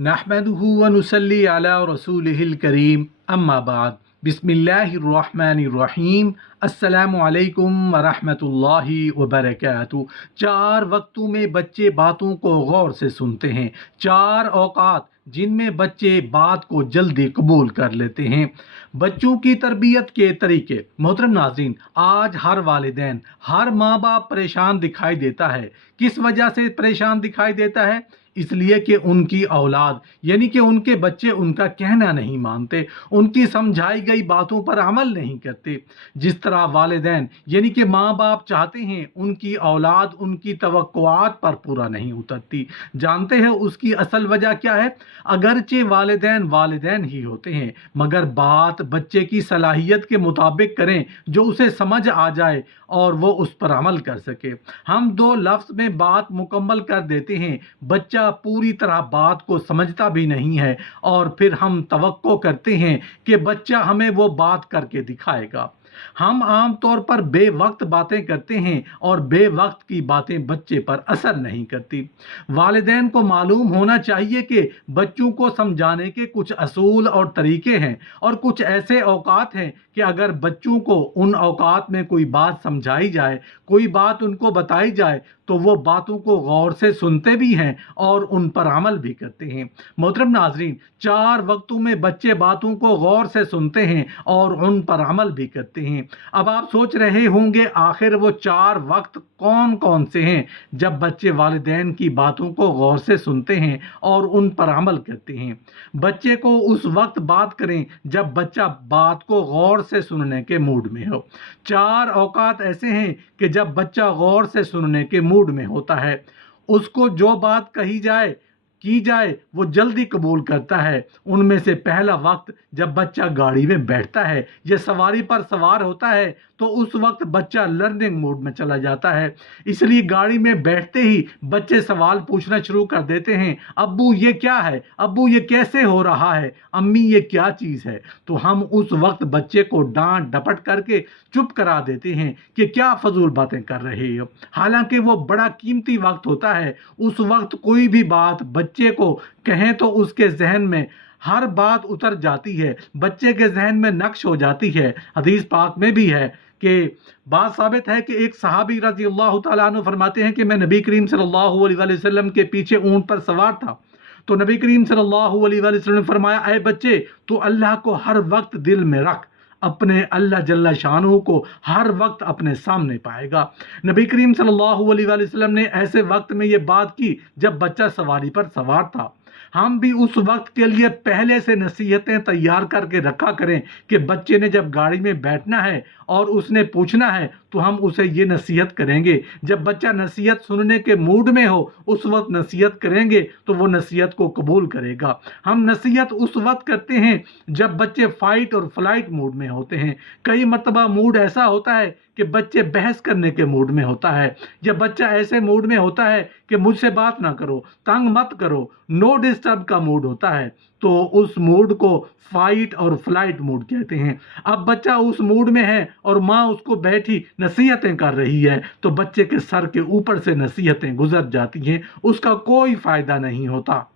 नहमदुहु व नुसल्ली अला रसूलिहिल करीम अम्मा बाद बिस्मिल्लाहिर्रहमानिर्रहीम अस्सलामु अलैकुम व रहमतुल्लाहि व बरकातुहू। 4 वक्तों में बच्चे बातों को गौर से सुनते हैं। 4 औकात जिनमें बच्चे बात को जल्दी कबूल कर लेते हैं। बच्चों की तरबियत के तरीके। मोहतरम नाज़रीन, आज हर वालिदैन, हर माँ बाप परेशान दिखाई देता है। किस वजह से परेशान दिखाई देता है? इसलिए कि उनकी औलाद यानी कि उनके बच्चे उनका कहना नहीं मानते, उनकी समझाई गई बातों पर अमल नहीं करते। जिस तरह वालिदैन यानी कि माँ बाप चाहते हैं, उनकी औलाद उनकी तवक्कुआत पर पूरा नहीं उतरती। जानते हैं उसकी असल वजह क्या है? अगरचे वालिदैन वालिदैन ही होते हैं, मगर बात बच्चे की सलाहियत के मुताबिक करें, जो उसे समझ आ जाए और वो उस पर अमल कर सके। हम 2 लफ्ज़ में बात मुकम्मल कर देते हैं, बच्चा पूरी तरह बात को समझता भी नहीं है और फिर हम तवक्को करते हैं कि बच्चा हमें वो बात करके दिखाएगा। हम आम तौर पर बेवक्त बातें करते हैं और बेवक्त की बातें बच्चे पर असर नहीं करती। वालिदैन को मालूम होना चाहिए कि बच्चों को समझाने के कुछ असूल और तरीके हैं और कुछ ऐसे औकात हैं कि अगर बच्चों को उन औकात में कोई बात समझाई जाए, कोई बात उनको बताई जाए, तो वो बातों को गौर से सुनते भी हैं और उन पर अमल भी करते हैं। मोहतरम नाज़रीन, 4 वक्तों में बच्चे बातों को गौर से सुनते हैं और उन पर अमल भी करते हैं। अब आप सोच रहे होंगे, आखिर वो 4 वक्त कौन कौन से हैं जब बच्चे वालिदैन की बातों को गौर से सुनते हैं और उन पर अमल करते हैं? बच्चे को उस वक्त बात करें जब बच्चा बात को गौर से सुनने के मूड में हो। 4 औकात ऐसे हैं कि जब बच्चा गौर से सुनने के मूड में होता है, उसको जो बात कही जाए की जाए वो जल्दी कबूल करता है। उनमें से पहला वक्त जब बच्चा गाड़ी में बैठता है या सवारी पर सवार होता है, तो उस वक्त बच्चा लर्निंग मोड में चला जाता है। इसलिए गाड़ी में बैठते ही बच्चे सवाल पूछना शुरू कर देते हैं, अब्बू ये क्या है, अब्बू ये कैसे हो रहा है, अम्मी ये क्या चीज़ है। तो हम उस वक्त बच्चे को डांट डपट करके चुप करा देते हैं कि क्या फजूल बातें कर रहे हो। हालांकि वो बड़ा कीमती वक्त होता है। उस वक्त कोई भी बात बच्चे को कहें तो उसके जहन में हर बात उतर जाती है, बच्चे के जहन में नक्श हो जाती है। हदीस पाक में भी है कि बात साबित है कि एक सहाबी रज़ी अल्लाह तआला अन्हु फरमाते हैं कि मैं नबी करीम सल्लल्लाहु अलैहि वसल्लम के पीछे ऊंट पर सवार था, तो नबी करीम सल्लल्लाहु अलैहि वसल्लम ने फरमाया, ऐ बच्चे, तू अल्लाह को हर वक्त दिल में रख, अपने अल्लाह जल्ला शानहू को हर वक्त अपने सामने पाएगा। नबी करीम सल्लल्लाहु अलैहि वसल्लम ने ऐसे वक्त में ये बात की जब बच्चा सवारी पर सवार था। हम भी उस वक्त के लिए पहले से नसीहतें तैयार करके रखा करें कि बच्चे ने जब गाड़ी में बैठना है और उसने पूछना है, तो हम उसे ये नसीहत करेंगे। जब बच्चा नसीहत सुनने के मूड में हो, उस वक्त नसीहत करेंगे तो वो नसीहत को कबूल करेगा। हम नसीहत उस वक्त करते हैं जब बच्चे फाइट और फ्लाइट मूड में होते हैं। कई मरतबा मूड ऐसा होता है कि बच्चे बहस करने के मूड में होता है, या बच्चा ऐसे मूड में होता है कि मुझसे बात ना करो, तंग मत करो, नो डिस्टर्ब का मूड होता है, तो उस मूड को फाइट और फ्लाइट मूड कहते हैं। अब बच्चा उस मूड में है और माँ उसको बैठी नसीहतें कर रही है, तो बच्चे के सर के ऊपर से नसीहतें गुजर जाती हैं, उसका कोई फायदा नहीं होता।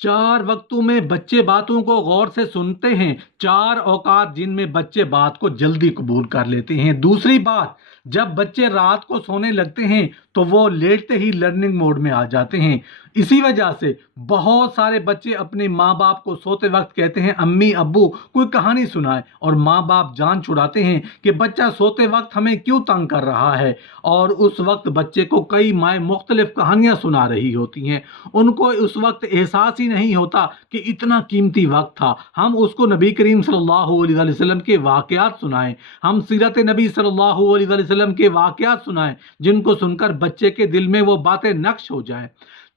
4 वक्तों में बच्चे बातों को गौर से सुनते हैं। 4 औकात जिनमें बच्चे बात को जल्दी कबूल कर लेते हैं। दूसरी बात, जब बच्चे रात को सोने लगते हैं तो वो लेटते ही लर्निंग मोड में आ जाते हैं। इसी वजह से बहुत सारे बच्चे अपने माँ बाप को सोते वक्त कहते हैं, अम्मी अब्बू कोई कहानी सुनाए, और माँ बाप जान छुड़ाते हैं कि बच्चा सोते वक्त हमें क्यों तंग कर रहा है, और उस वक्त बच्चे को कई माएँ मुख्तलिफ कहानियाँ सुना रही होती हैं। उनको उस वक्त एहसास ही नहीं होता कि इतना कीमती वक्त था। हम उसको नबी करीम सल्लल्लाहु अलैहि वसल्लम के वाक़यात सुनाएं, हम सीरत नबी सल्लल्लाहु अलैहि वसल्लम के वाक़यात सुनाएं, जिनको सुनकर बच्चे के दिल में वो बातें नक्श हो जाएं।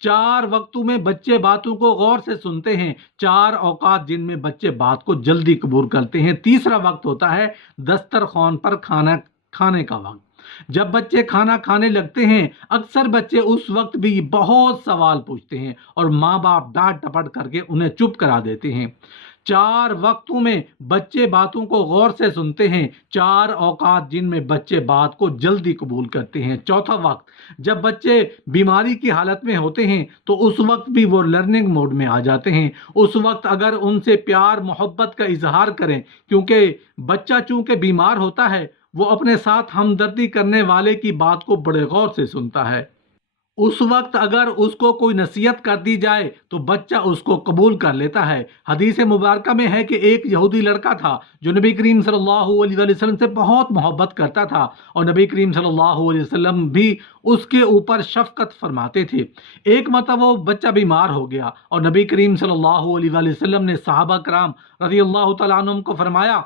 4 वक्तों में बच्चे बातों को गौर से सुनते हैं। 4 औकात जिनमें बच्चे बात को जल्दी कबूल करते हैं। तीसरा वक्त होता है दस्तरखान पर खाना खाने का वक्त। जब बच्चे खाना खाने लगते हैं, अक्सर बच्चे उस वक्त भी बहुत सवाल पूछते हैं और माँ बाप डांट डपट करके उन्हें चुप करा देते हैं। 4 वक्तों में बच्चे बातों को गौर से सुनते हैं, 4 औकात जिनमें बच्चे बात को जल्दी कबूल करते हैं। चौथा वक्त, जब बच्चे बीमारी की हालत में होते हैं तो उस वक्त भी वो लर्निंग मोड में आ जाते हैं। उस वक्त अगर उनसे प्यार मोहब्बत का इजहार करें, क्योंकि बच्चा चूंकि बीमार होता है वो अपने साथ हमदर्दी करने वाले की बात को बड़े गौर से सुनता है। उस वक्त अगर उसको कोई नसीहत कर दी जाए तो बच्चा उसको कबूल कर लेता है। हदीस मुबारक में है कि एक यहूदी लड़का था जो नबी करीम सल्लल्लाहु अलैहि वसल्लम से बहुत मोहब्बत करता था और नबी करीम सल्लल्लाहु अलैहि वसल्लम भी उसके ऊपर शफकत फरमाते थे। एक मतलब वो बच्चा बीमार हो गया और नबी करीम सल्लल्लाहु अलैहि वसल्लम ने सहाबा कराम रज़ी अल्लाह तआला अन्हुम को फरमाया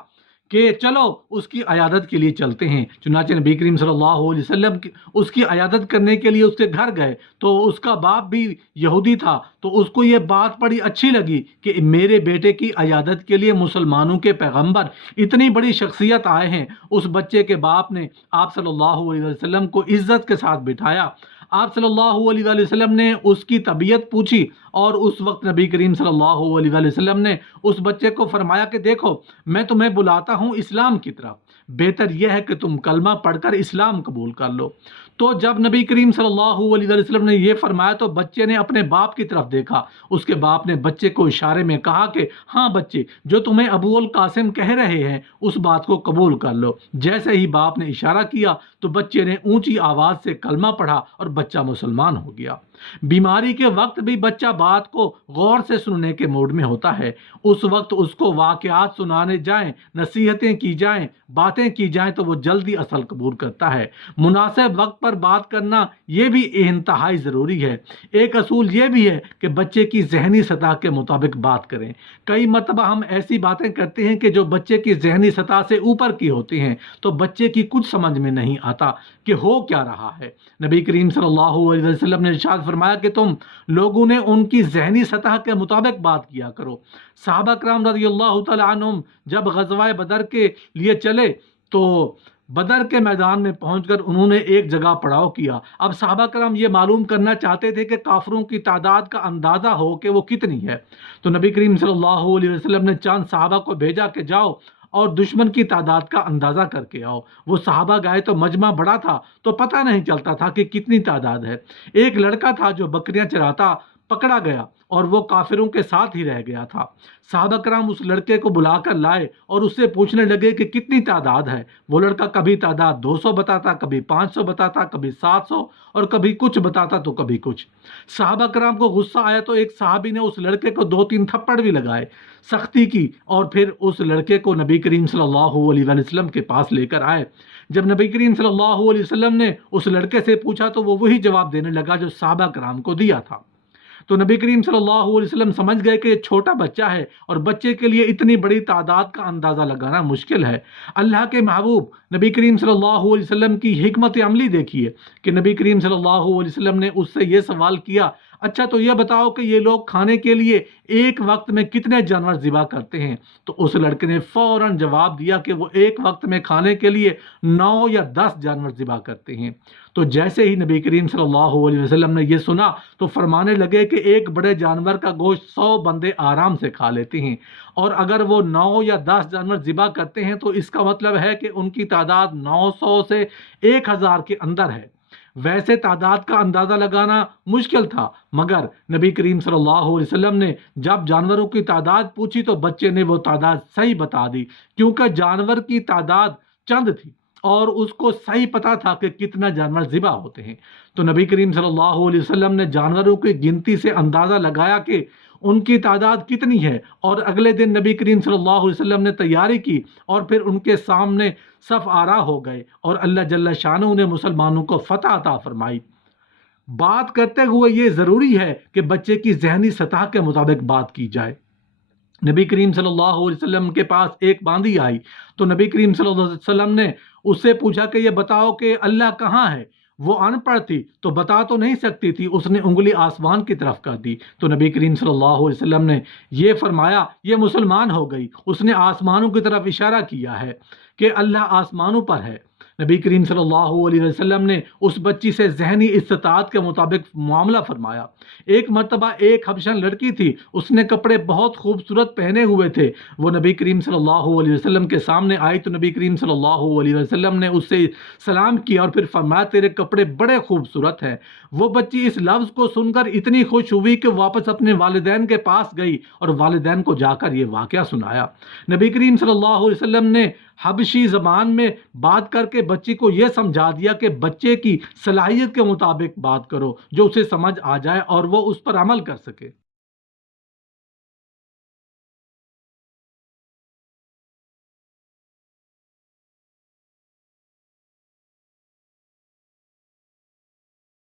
कि चलो उसकी अयादत के लिए चलते हैं। चुनांचे नबी करीम सल्लल्लाहु अलैहि वसल्लम उसकी अयादत करने के लिए उसके घर गए तो उसका बाप भी यहूदी था, तो उसको ये बात बड़ी अच्छी लगी कि मेरे बेटे की अयादत के लिए मुसलमानों के पैगंबर इतनी बड़ी शख्सियत आए हैं। उस बच्चे के बाप ने आप सल्लल्लाहु अलैहि वसल्लम को इज्जत के साथ बिठाया। आप सल्लल्लाहु अलैहि वसल्लम ने उसकी तबीयत पूछी और उस वक्त नबी करीम सल्लल्लाहु अलैहि वसल्लम ने उस बच्चे को फरमाया कि देखो मैं तुम्हें बुलाता हूँ इस्लाम की तरफ, बेहतर यह है कि तुम कलमा पढ़कर इस्लाम कबूल कर लो। तो जब नबी करीम सल्लल्लाहु अलैहि वसल्लम ने ये फरमाया तो बच्चे ने अपने बाप की तरफ देखा। उसके बाप ने बच्चे को इशारे में कहा कि हाँ बच्चे, जो तुम्हें अबू अल कासिम कह रहे हैं उस बात को कबूल कर लो। जैसे ही बाप ने इशारा किया तो बच्चे ने ऊंची आवाज़ से कलमा पढ़ा और बच्चा मुसलमान हो गया। बीमारी के वक्त भी बच्चा बात को गौर से सुनने के मूड में होता है। उस वक्त उसको वाक़यात सुनाने जाएं, नसीहतें की जाएं, बातें की जाएं तो वो जल्दी असल कबूल करता है। मुनासिब वक्त पर बात करना ये भी इंतहाई ज़रूरी है। एक असूल ये भी है कि बच्चे की जहनी सतह के मुताबिक बात करें। कई मरतबा हम ऐसी बातें करते हैं कि जो बच्चे की जहनी सतह से ऊपर की होती हैं, तो बच्चे की कुछ समझ में नहीं आता कि हो क्या रहा है। नबी करीम सल्लल्लाहु अलैहि वसल्लम ने इरशाद फरमाया कि तुम लोगों ने उनकी जहनी सतह के मुताबिक बात किया करो। सहाबा कराम रज़ियल्लाहु तआला अन्हुम जब ग़ज़वा बदर के लिए चले तो बदर के मैदान में पहुंचकर उन्होंने एक जगह पड़ाव किया। अब सहाबा कराम ये मालूम करना चाहते थे कि काफिरों की तादाद का अंदाज़ा हो कि वो कितनी है। तो नबी करीम सल्लल्लाहु अलैहि वसल्लम ने चंद सहाबा को भेजा कि जाओ और दुश्मन की तादाद का अंदाज़ा करके आओ। वो सहाबा गए तो मजमा बड़ा था तो पता नहीं चलता था कि कितनी तादाद है। एक लड़का था जो बकरियां चराता पकड़ा गया और वो काफिरों के साथ ही रह गया था। सहाबा कराम उस लड़के को बुलाकर लाए और उससे पूछने लगे कि कितनी तादाद है। वो लड़का कभी तादाद 200 बताता, कभी 500 बताता, कभी 700 और कभी कुछ बताता तो कभी कुछ। सहाबा कराम को गुस्सा आया तो एक सहाबी ने उस लड़के को 2-3 थप्पड़ भी लगाए, सख्ती की, और फिर उस लड़के को नबी करीम सल्लल्लाहु अलैहि वसल्लम के पास लेकर आए। जब नबी करीम सल्लल्लाहु अलैहि वसल्लम ने उस लड़के से पूछा तो वो वही जवाब देने लगा जो सहाबा कराम को दिया था। तो नबी करीम सल्लल्लाहु अलैहि वसल्लम समझ गए कि ये छोटा बच्चा है और बच्चे के लिए इतनी बड़ी तादाद का अंदाज़ा लगाना मुश्किल है। अल्लाह के महबूब नबी करीम सल्लल्लाहु अलैहि वसल्लम की हिकमत अमली देखिए कि नबी करीम सल्लल्लाहु अलैहि वसल्लम ने उससे ये सवाल किया, अच्छा तो ये बताओ कि ये लोग खाने के लिए एक वक्त में कितने जानवर ज़िबा करते हैं। तो उस लड़के ने फ़ौरन जवाब दिया कि वो एक वक्त में खाने के लिए 9 या 10 जानवर ज़िबा करते हैं। तो जैसे ही नबी करीम सल्लल्लाहु अलैहि वसल्लम ने ये सुना तो फरमाने लगे कि एक बड़े जानवर का गोश्त 100 बंदे आराम से खा लेते हैं, और अगर वो 9 या 10 जानवर ज़िबा करते हैं तो इसका मतलब है कि उनकी तादाद 900 से 1000 के अंदर है। वैसे तादाद का अंदाज़ा लगाना मुश्किल था, मगर नबी करीम सल्लल्लाहु अलैहि वसल्लम ने जब जानवरों की तादाद पूछी तो बच्चे ने वो तादाद सही बता दी, क्योंकि जानवर की तादाद चंद थी और उसको सही पता था कि कितना जानवर ज़िबा होते हैं। तो नबी करीम सल्लल्लाहु अलैहि वसल्लम ने जानवरों की गिनती से अंदाज़ा लगाया कि उनकी तादाद कितनी है, और अगले दिन नबी करीम सल्लल्लाहु अलैहि वसल्लम ने तैयारी की और फिर उनके सामने सफ़ आरा हो गए और अल्लाह जल्ला शानहू ने मुसलमानों को फतह अता फरमाई। बात करते हुए ये ज़रूरी है कि बच्चे की जहनी सतह के मुताबिक बात की जाए। नबी करीम सल्लल्लाहु अलैहि वसल्लम के पास एक बांदी आई तो नबी करीम सल्लल्लाहु अलैहि वसल्लम ने उससे पूछा कि ये बताओ कि अल्लाह कहाँ है। वो अनपढ़ थी तो बता तो नहीं सकती थी, उसने उंगली आसमान की तरफ कर दी। तो नबी करीम सल्लल्लाहु अलैहि वसल्लम ने ये फरमाया, ये मुसलमान हो गई, उसने आसमानों की तरफ इशारा किया है कि अल्लाह आसमानों पर है। نبی کریم صلی اللہ علیہ وسلم نے اس بچی سے ذہنی استطاعت کے مطابق معاملہ فرمایا۔ ایک مرتبہ ایک حبشن لڑکی تھی، اس نے کپڑے بہت خوبصورت پہنے ہوئے تھے۔ وہ نبی کریم صلی اللہ علیہ وسلم کے سامنے آئی تو نبی کریم صلی اللہ علیہ وسلم نے اس سے سلام کیا اور پھر فرمایا تیرے کپڑے بڑے خوبصورت ہیں۔ وہ بچی اس لفظ کو سن کر اتنی خوش ہوئی کہ واپس اپنے والدین کے پاس گئی اور والدین کو جا کر یہ واقعہ سنایا۔ نبی کریم صلی اللہ علیہ وسلم نے حبشی زبان میں بات کر کے بچی کو یہ سمجھا دیا کہ بچے کی صلاحیت کے مطابق بات کرو جو اسے سمجھ آ جائے اور وہ اس پر عمل کر سکے۔